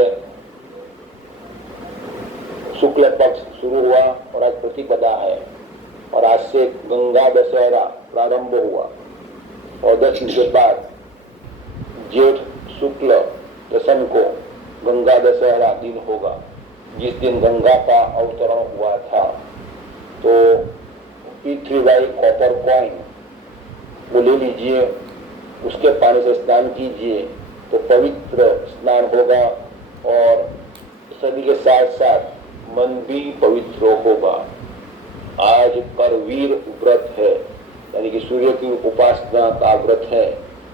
शुक्ल पक्ष शुरू हुआ और आज प्रतिपदा है और आज से गंगा दशहरा प्रारंभ हुआ और 10 दिन के बाद जेठ शुक्ल दशम को गंगा दशहरा दिन होगा, जिस दिन गंगा का अवतरण हुआ था। तो P3Y कॉपर कॉइन वो ले लीजिए, उसके पानी से स्नान कीजिए तो पवित्र स्नान होगा और सभी के साथ साथ मन भी पवित्र होगा। आज करवीर व्रत है, यानी कि सूर्य की उपासना का व्रत है।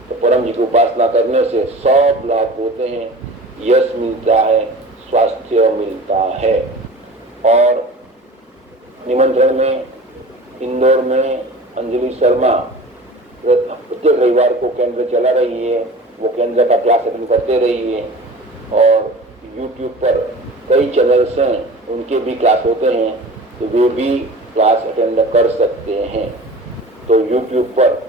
तो परम जी की उपासना करने से सब लाभ होते हैं, यश मिलता है, स्वास्थ्य मिलता है। और निमंत्रण में इंदौर में अंजलि शर्मा प्रत्येक रविवार को केंद्र चला रही है, वो केंद्र का क्लास अटेंड करते रही है। और YouTube पर कई चैनल्स हैं, उनके भी क्लास होते हैं, तो वे भी क्लास अटेंड कर सकते हैं। तो YouTube पर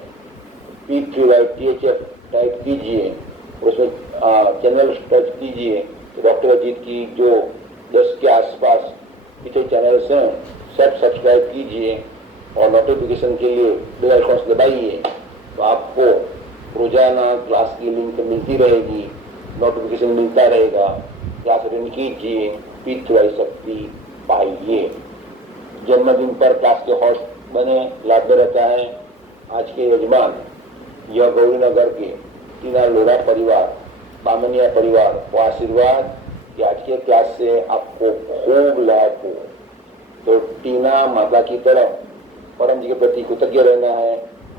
P3Y THF टाइप कीजिए, उसमें चैनल सर्च कीजिए तो डॉक्टर अजीत की जो 10 के आसपास पिछले चैनल्स हैं सब सब्सक्राइब कीजिए और नोटिफिकेशन के लिए बेल आइकन दबाइए, तो आपको रोजाना क्लास की लिंक मिलती रहेगी, नोटिफिकेशन मिलता रहेगा। क्लास अटेंड कीजिए, P3Y शक्ति पाइए। जन्मदिन पर क्लास के होस्ट बने, लाभ रहता है। आज के यजमान यह गौरीनगर के टीना लोढ़ा परिवार, बामनिया परिवार को आशीर्वाद कि आज के क्लास से आपको खूब लाभ हो। तो टीना माता की तरफ परम जी के प्रति कृतज्ञ रहना है।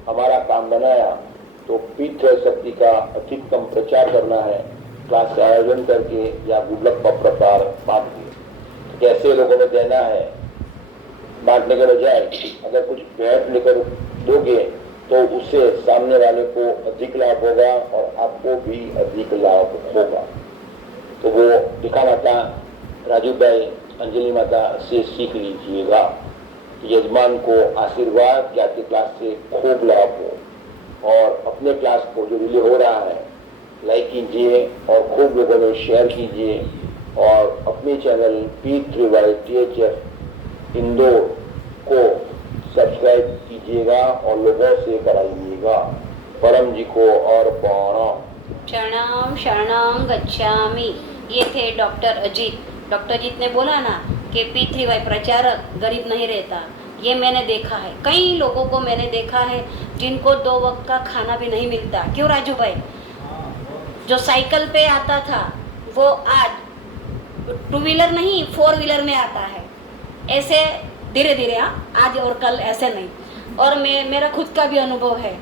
हमारा काम बनाया तो P3Y शक्ति का अधिकतम प्रचार करना है, क्लास का आयोजन करके या गुडलक का प्रकार बांट के। कैसे लोगों में देना है, बांटने के बजाय अगर कुछ भेंट लेकर दोगे तो उससे सामने वाले को अधिक लाभ होगा और आपको भी अधिक लाभ होगा। तो वो दिखा माता, राजू भाई, अंजलि माता से सीख लीजिएगा। यजमान को आशीर्वाद कि आपकी क्लास से खूब लाभ हो और अपने क्लास को जो रिले हो रहा है लाइक कीजिए और खूब लोगों में शेयर कीजिए और अपने चैनल P3Y THF इंदौर को सब्सक्राइब कीजिएगा और लोगों से कराइएगा। परम जी को और प्रणाम। शरणम शरणम गच्छामि। ये थे डॉक्टर अजीत। डॉक्टर अजीत ने बोला ना कि P3Y प्रचारक गरीब नहीं रहता। ये मैंने देखा है, कई लोगों को मैंने देखा है जिनको 2 वक्त का खाना भी नहीं मिलता। क्यों राजू भाई? जो साइकिल पे आता था वो आज 2 व्हीलर नहीं 4 व्हीलर में आता है। ऐसे धीरे धीरे, आज और कल ऐसे नहीं। और मेरा खुद का भी अनुभव है,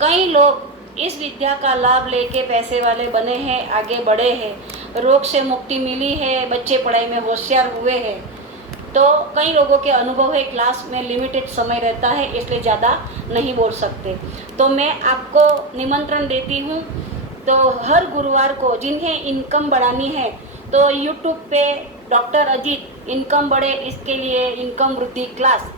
कई लोग इस विद्या का लाभ लेके पैसे वाले बने हैं, आगे बढ़े हैं, रोग से मुक्ति मिली है, बच्चे पढ़ाई में होशियार हुए हैं। तो कई लोगों के अनुभव है। क्लास में लिमिटेड समय रहता है, इसलिए ज़्यादा नहीं बोल सकते। तो मैं आपको निमंत्रण देती हूँ। तो हर गुरुवार को जिन्हें इनकम बढ़ानी है तो YouTube पे डॉक्टर अजीत इनकम बढ़े, इसके लिए इनकम वृद्धि क्लास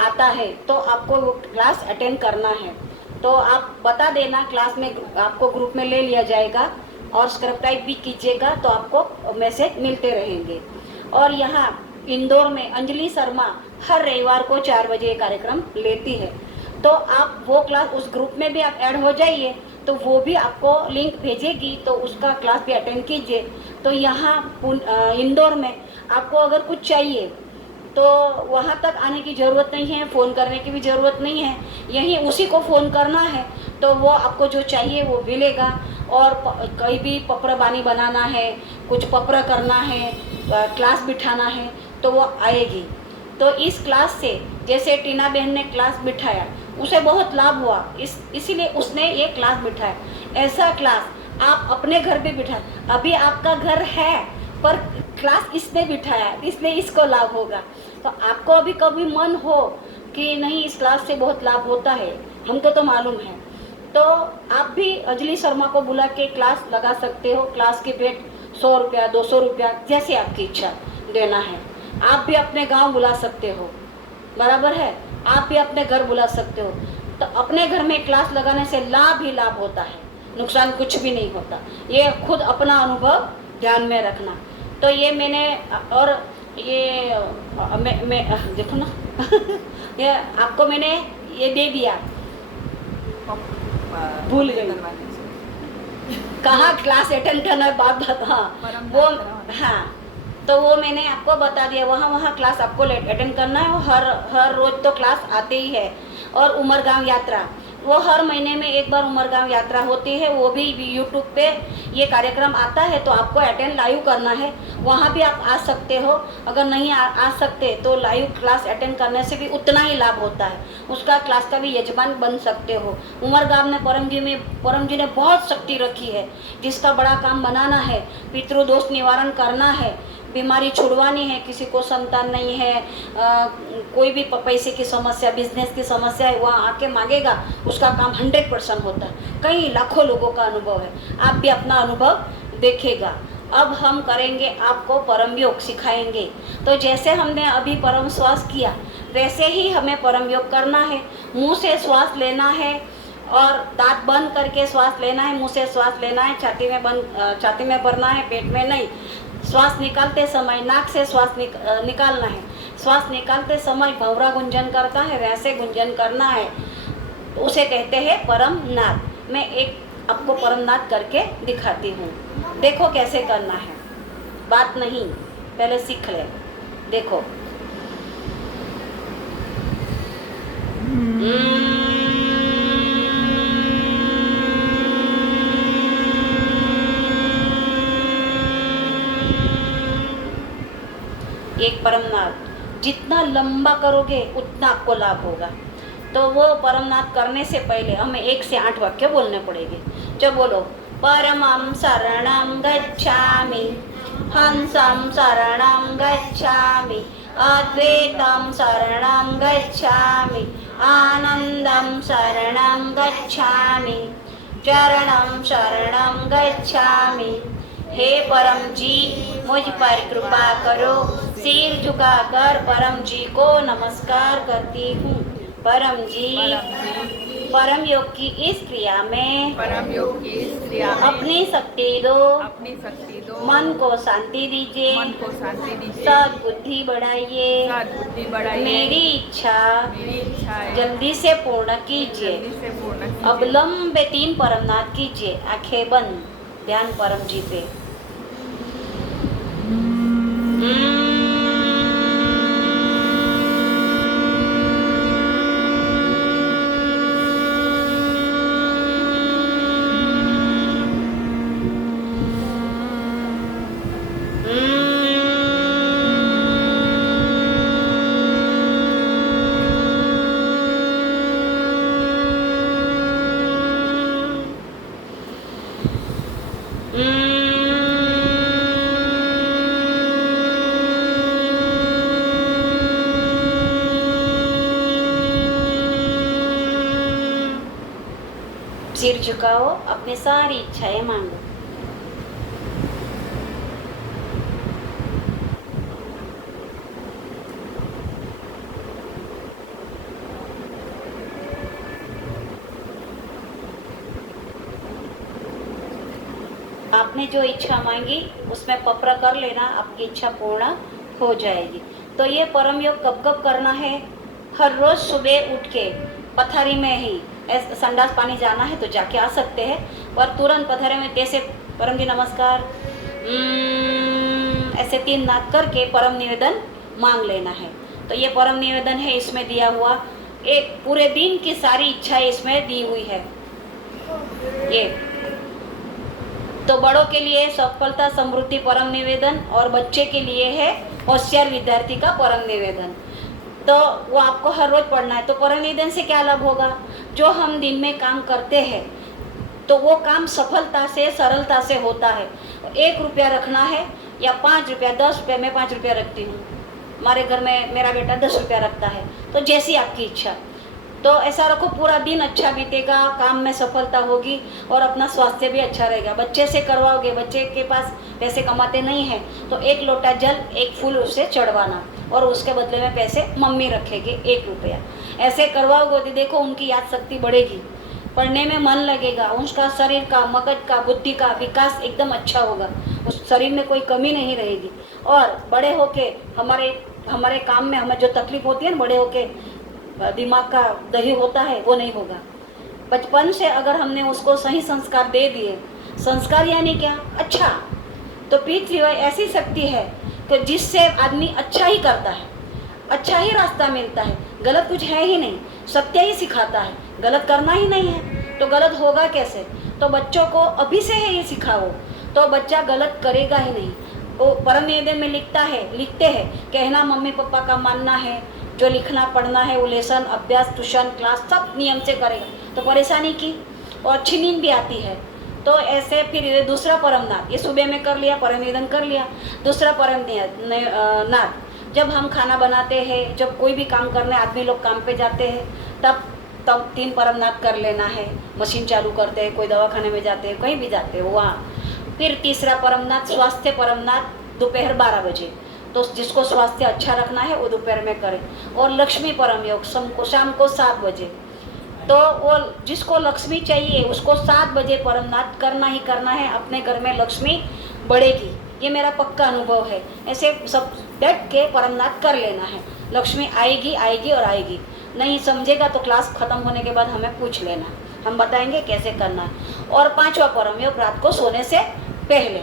आता है, तो आपको वो क्लास अटेंड करना है। तो आप बता देना, क्लास में आपको ग्रुप में ले लिया जाएगा और सब्सक्राइब भी कीजिएगा, तो आपको मैसेज मिलते रहेंगे। और यहाँ इंदौर में अंजलि शर्मा हर रविवार को 4 बजे कार्यक्रम लेती है, तो आप वो क्लास उस ग्रुप में भी आप ऐड हो जाइए, तो वो भी आपको लिंक भेजेगी, तो उसका क्लास भी अटेंड कीजिए। तो यहाँ इंदौर में आपको अगर कुछ चाहिए तो वहाँ तक आने की ज़रूरत नहीं है, फ़ोन करने की भी ज़रूरत नहीं है, यहीं उसी को फ़ोन करना है तो वो आपको जो चाहिए वो मिलेगा। और कहीं भी पपरा बानी बनाना है, कुछ पपरा करना है, क्लास बिठाना है, तो वो आएगी। तो इस क्लास से जैसे टीना बहन ने क्लास बिठाया, उसे बहुत लाभ हुआ, इसीलिए उसने ये क्लास बिठाया। ऐसा क्लास आप अपने घर पे बिठा, अभी आपका घर है पर क्लास इसने बिठाया, इसलिए इसको लाभ होगा। तो आपको अभी कभी मन हो कि नहीं इस क्लास से बहुत लाभ होता है, हमको तो मालूम है, तो आप भी अंजलि शर्मा को बुला के क्लास लगा सकते हो। क्लास की रेट 100 रुपया 200 रुपया जैसे आपकी इच्छा देना है। आप भी अपने गांव बुला सकते हो, बराबर है। आप भी अपने घर बुला सकते हो। तो अपने घर में क्लास लगाने से लाभ ही लाभ होता है, नुकसान कुछ भी नहीं होता। ये खुद अपना अनुभव ध्यान में रखना। तो ये मैंने और ये मैं देखो ना ये आपको मैंने ये दे दिया, भूल गई कहाँ क्लास अटेंड करना है, बात बता वो। हाँ, तो वो मैंने आपको बता दिया, वहाँ क्लास आपको अटेंड करना है। हर रोज तो क्लास आते ही है। और उमरगांव यात्रा, वो हर महीने में एक बार उमरगांव यात्रा होती है, वो भी यूट्यूब पे ये कार्यक्रम आता है, तो आपको अटेंड लाइव करना है। वहाँ भी आप आ सकते हो। अगर नहीं आ सकते तो लाइव क्लास अटेंड करने से भी उतना ही लाभ होता है। उसका क्लास का भी यजमान बन सकते हो। उमरगांव में परम जी ने बहुत शक्ति रखी है। जिसका बड़ा काम बनाना है, पितृदोष निवारण करना है, बीमारी छुड़वानी है, किसी को संतान नहीं है, कोई भी पैसे की समस्या, बिजनेस की समस्या है, वहाँ आके मांगेगा, उसका काम 100% होता है। कई लाखों लोगों का अनुभव है, आप भी अपना अनुभव देखेगा। अब हम करेंगे, आपको परम योग सिखाएंगे। तो जैसे हमने अभी परम श्वास किया, वैसे ही हमें परम योग करना है। मुंह से श्वास लेना है और दांत बंद करके श्वास लेना है। मुंह से श्वास लेना है, छाती में भरना है, पेट में नहीं। श्वास निकालते समय नाक से श्वास निकालना है। श्वास निकालते समय भंवरा गुंजन करता है, वैसे गुंजन करना है। तो उसे कहते हैं परम नाद। मैं एक आपको परम नाद करके दिखाती हूँ, देखो कैसे करना है। बात नहीं, पहले सीख ले। देखो, एक परमनाद जितना लंबा करोगे उतना आपको लाभ होगा। तो वो परमनाद करने से पहले हमें 1 से 8 वाक्य बोलने पड़ेंगे। जब बोलो, परमं शरणं गच्छामि, हंसं शरणं गच्छामि, अद्वैतं शरणं गच्छामि, आनंदं शरणं गच्छामि, चरणं शरणं गच्छामि। हे परम जी, मुझ पर कृपा करो। सिर झुकाकर परम जी को नमस्कार करती हूँ। परम जी, परम योग की इस क्रिया में अपनी शक्ति दो, मन को शांति दीजिए, सद्बुद्धि बढ़ाइए, मेरी इच्छा जल्दी से पूर्ण कीजिए। अब लंबे 3 परमनाद कीजिए, आंखें बंद, ध्यान परम जी पे। सिर झुकाओ, अपनी सारी इच्छाएं मांगो। आपने जो इच्छा मांगी उसमें पत्र कर लेना, आपकी इच्छा पूर्ण हो जाएगी। तो ये परम योग कब कब करना है? हर रोज सुबह उठ के पथारी में ही, संडास पानी जाना है तो जाके आ सकते हैं, पर तुरंत पथारी में जैसे परम जी नमस्कार ऐसे 3 नाद करके परम निवेदन मांग लेना है। तो ये परम निवेदन है, इसमें दिया हुआ एक पूरे दिन की सारी इच्छाएं इसमें दी हुई है। ये तो बड़ों के लिए सफलता समृद्धि परम निवेदन, और बच्चे के लिए है होशियार विद्यार्थी का परम निवेदन। तो वो आपको हर रोज पढ़ना है। तो परम निवेदन से क्या लाभ होगा? जो हम दिन में काम करते हैं तो वो काम सफलता से, सरलता से होता है। 1 रुपया रखना है या 5 रुपया, 10 रुपया, मैं 5 रुपया रखती हूँ, हमारे घर में मेरा बेटा 10 रुपया रखता है। तो जैसी आपकी इच्छा, तो ऐसा रखो, पूरा दिन अच्छा बीतेगा, काम में सफलता होगी और अपना स्वास्थ्य भी अच्छा रहेगा। बच्चे से करवाओगे, बच्चे के पास पैसे कमाते नहीं हैं, तो 1 लोटा जल 1 फूल उससे चढ़वाना और उसके बदले में पैसे मम्मी रखेगी 1 रुपया। ऐसे करवाओगे तो देखो उनकी याद शक्ति बढ़ेगी, पढ़ने में मन लगेगा, उसका शरीर का, मगज का, बुद्धि का विकास एकदम अच्छा होगा, उस शरीर में कोई कमी नहीं रहेगी। और बड़े होके हमारे काम में हमें जो तकलीफ होती है ना, बड़े होके दिमाग का दही होता है वो नहीं होगा। बचपन से अगर हमने उसको सही संस्कार दे दिए, संस्कार यानी क्या, अच्छा, तो पीठ ऐसी शक्ति है कि जिससे आदमी अच्छा ही करता है, अच्छा ही रास्ता मिलता है, गलत कुछ है ही नहीं, सत्य ही सिखाता है, गलत करना ही नहीं है, तो गलत होगा कैसे। तो बच्चों को अभी से है ये सिखाओ तो बच्चा गलत करेगा ही नहीं। वो परम निवेदन में लिखते हैं कहना मम्मी पापा का मानना है, जो लिखना पढ़ना है वो लेसन, अभ्यास, ट्यूशन, क्लास सब नियम से करेगा तो परेशानी की और अच्छी नींद भी आती है। तो ऐसे फिर दूसरा परमनाथ, ये सुबह में कर लिया, परम निवेदन कर लिया। दूसरा परम नाथ, जब हम खाना बनाते हैं, जब कोई भी काम करने आदमी लोग काम पे जाते हैं, तब 3 परमनाथ कर लेना है। मशीन चालू करते हैं, कोई दवाखाने में जाते हैं, कहीं भी जाते हैं वहाँ। फिर तीसरा परमनाथ स्वास्थ्य परमनाथ दोपहर 12 बजे, तो जिसको स्वास्थ्य अच्छा रखना है वो दोपहर में करे। और लक्ष्मी परम योग शाम को 7 बजे, तो वो जिसको लक्ष्मी चाहिए उसको 7 बजे परमनाथ करना ही करना है। अपने घर में लक्ष्मी बढ़ेगी, ये मेरा पक्का अनुभव है। ऐसे सब डट के परमनाथ कर लेना है, लक्ष्मी आएगी आएगी और आएगी। नहीं समझेगा तो क्लास खत्म होने के बाद हमें पूछ लेना, हम बताएंगे कैसे करना है। और 5वां परम योग रात को सोने से पहले,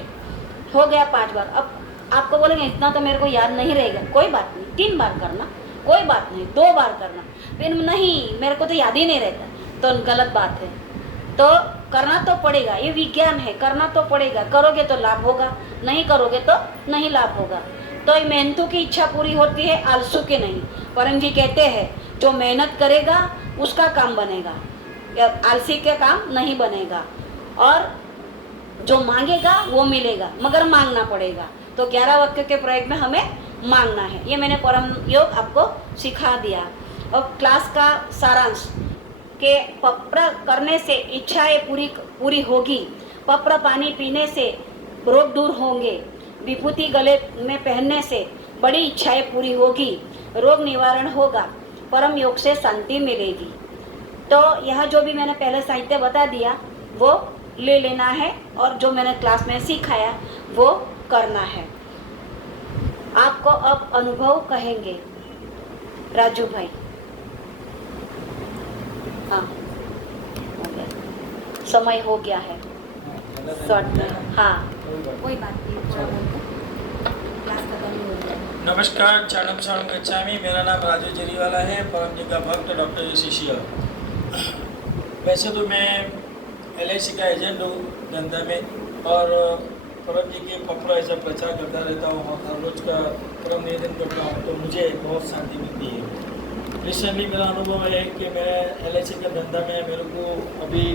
हो गया 5 बार। अब आपको बोलेंगे इतना तो मेरे को याद नहीं रहेगा, कोई बात नहीं, 3 बार करना, कोई बात नहीं, 2 बार करना। फिर नहीं मेरे को तो याद ही नहीं रहता, तो गलत बात है। तो करना तो पड़ेगा, ये विज्ञान है, करना तो पड़ेगा। करोगे तो लाभ होगा, नहीं करोगे तो नहीं लाभ होगा। तो ये मेहनतों की इच्छा पूरी होती है, आलसू की नहीं। परम जी कहते हैं जो मेहनत करेगा उसका काम बनेगा, आलसी के काम नहीं बनेगा। और जो मांगेगा वो मिलेगा, मगर मांगना पड़ेगा। तो 11 वाक्य के प्रयोग में हमें मांगना है। ये मैंने परम योग आपको सिखा दिया। और क्लास का सारांश के पप्र करने से इच्छाएं पूरी होगी, पप्र पानी पीने से रोग दूर होंगे, विभूति गले में पहनने से बड़ी इच्छाएं पूरी होगी, रोग निवारण होगा, परम योग से शांति मिलेगी। तो यह जो भी मैंने पहले साहित्य बता दिया वो ले लेना है और जो मैंने क्लास में सिखाया वो करना है। आपको अब अनुभव कहेंगे राजू भाई। हाँ, समय हो गया है शॉर्ट में। हाँ, कोई बात नहीं, क्लास खत्म हो गया। नमस्कार, चाणम शाणम गच्छामि। मेरा नाम राजू जरीवाला है, परम जी का भक्त, डॉक्टर शिष्य। वैसे तो मैं LIC का एजेंट हूँ धंधा में, और परम जी के पपड़ा ऐसा प्रचार करता रहता हूँ और हर रोज का परम निवेदन करता हूँ, तो मुझे बहुत शांति मिलती है। रिसेंटली मेरा अनुभव है कि मैं LIC का धंधा में मेरे को अभी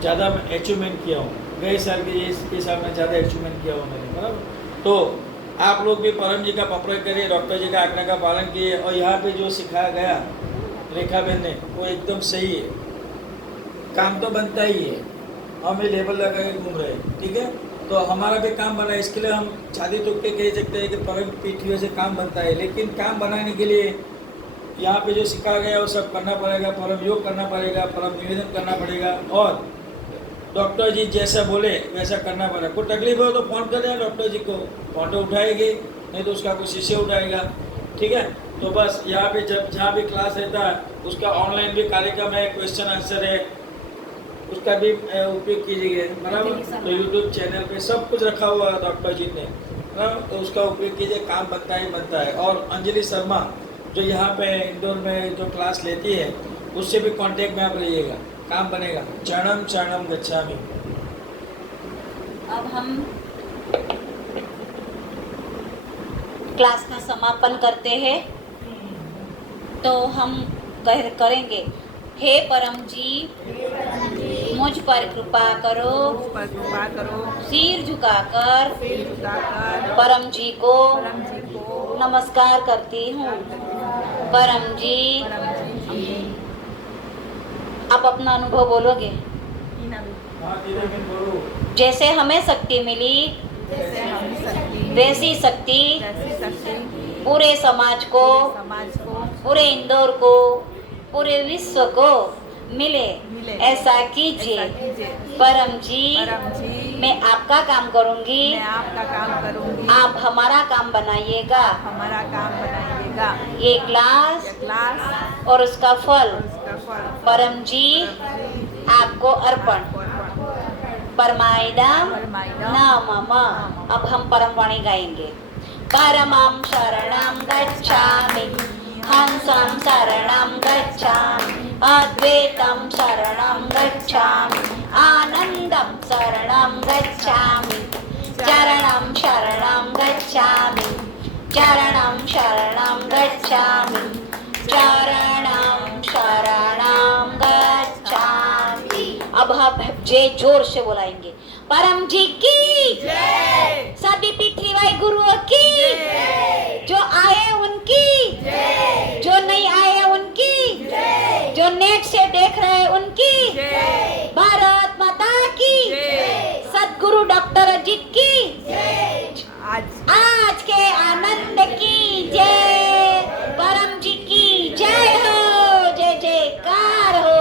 ज़्यादा अचीवमेंट किया हूँ, गए साल के इस साल में ज़्यादा अचीवमेंट किया हूँ मैंने, बराबर। तो आप लोग भी परम जी का पपड़ा करिए, डॉक्टर जी का आज्ञा का पालन किए, और यहाँ पे जो सिखाया गया रेखा बहन ने वो एकदम सही है। काम तो बनता ही है, हम ये लेबल लगा के घूम रहे हैं, ठीक है। तो हमारा भी काम बना है, इसके लिए हम छाती ठोक के कह सकते हैं कि परम पीठ से काम बनता है। लेकिन काम बनाने के लिए यहाँ पे जो सिखाया गया वो सब करना पड़ेगा, परम योग करना पड़ेगा, परम निवेदन करना पड़ेगा, और डॉक्टर जी जैसा बोले वैसा करना पड़ेगा। कोई तकलीफ हो तो फ़ोन कर दें डॉक्टर जी को, फ़ोन तो उठाएगी, नहीं तो उसका कोई शिष्य उठाएगा, ठीक है। तो बस यहाँ पे जहाँ भी क्लास रहता है उसका ऑनलाइन भी कार्यक्रम है, क्वेश्चन आंसर है, उसका भी उपयोग कीजिए, बराबर। तो यूट्यूब चैनल पे सब कुछ रखा हुआ है डॉक्टर जी ने, तो उसका उपयोग कीजिए, काम बनता ही बनता है। और अंजलि शर्मा जो यहाँ पे इंदौर में जो क्लास लेती है उससे भी कांटेक्ट में आप रहिएगा, काम बनेगा। चरणम चरणम गच्छामि। अब हम क्लास का समापन करते हैं, तो हम करेंगे, हे परम जी मुझ पर कृपा करो, सिर झुकाकर परम जी को नमस्कार करती हूँ। परम जी आप अपना अनुभव बोलोगे? इन अभी हाँ धीरे में बोलो। जैसे हमें शक्ति मिली जैसे हम शक्ति वैसी शक्ति जैसी शक्ति पूरे समाज को, समाज को, पूरे इंदौर को, पूरे विश्व को मिले, मिले। ऐसा कीजिए। ऐसा कीजिए। परम जी, परम जी, मैं आपका काम करूंगी, मैं आपका काम करूंगी, आप हमारा काम बनाइएगा। हमारा काम बनाइएगा। ये क्लास ये क्लास और उसका फल और उसका फल परम जी आपको अर्पण। परमाइदम परमाइदम नामम। अब हम परम वाणी गाएंगे। परमं शरणं गच्छामि, हंसं शरणं गच्छामि, अद्वैतं शरणं गच्छामि, आनन्दं शरणं गच्छामि, चरणं शरणं गच्छामि, चरणं शरणं गच्छामि, चरणं शरणं गच्छामि। अब हम जय जोर से बुलाएंगे। परम जी की जय, सभी पृथ्वी गुरुओं की जय, जो आए उनकी, जय, जो नहीं आए उनकी, जय, जो नेट से देख रहे उनकी, जय, भारत माता की, जय। सदगुरु डॉक्टर अजीत की, आज आज के आनंद की जय, परम जी की जय हो, जय जयकार हो।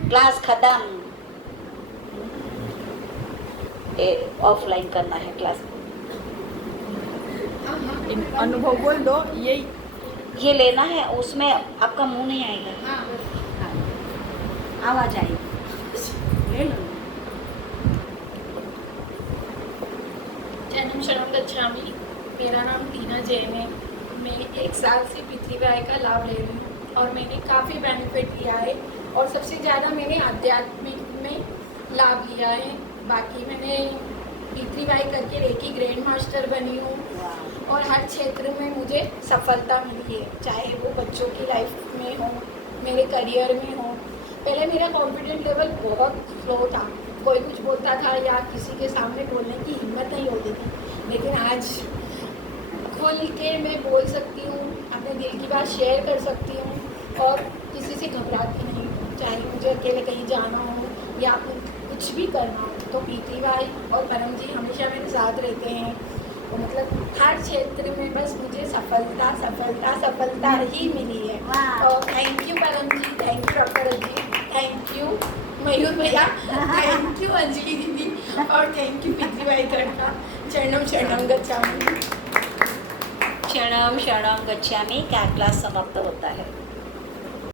क्लास खत्म। ऑफलाइन करना है क्लास। इन अनुभव बोल दो। यही ये लेना है, उसमें आपका मुंह नहीं आएगा। हाँ, आवाज आएगी। ले लो। जन्म शरण गच्छामि। मेरा नाम टीना जैन है। मैं 1 साल से पृथ्वी का लाभ ले रही हूँ और मैंने काफ़ी बेनिफिट लिया है और सबसे ज़्यादा मैंने आध्यात्मिक में लाभ लिया है। बाकी मैंने पृथ्वी करके रेकी ग्रैंड मास्टर बनी हूँ और हर क्षेत्र में मुझे सफलता मिली है, चाहे वो बच्चों की लाइफ में हो, मेरे करियर में हो। पहले मेरा कॉन्फिडेंट लेवल बहुत स्लो था, कोई कुछ बोलता था या किसी के सामने बोलने की हिम्मत नहीं होती थी, लेकिन आज खुल के मैं बोल सकती हूँ, अपने दिल की बात शेयर कर सकती हूँ और किसी से घबराती नहीं हूँ। चाहे मुझे अकेले कहीं जाना हो या कुछ भी करना हो तो पीटी भाई और परम जी हमेशा मेरे साथ रहते हैं। तो मतलब हर क्षेत्र में बस मुझे सफलता सफलता सफलता ही मिली है। और thank you Param ji, thank you doctor ji, thank you Mayur भैया, थैंक यू अंजलि दीदी और थैंक यू पृथ्वी भाई का। शरणम शरणम गच्छामि। क्षणम क्षणम गच्छामि का क्लास समाप्त होता है।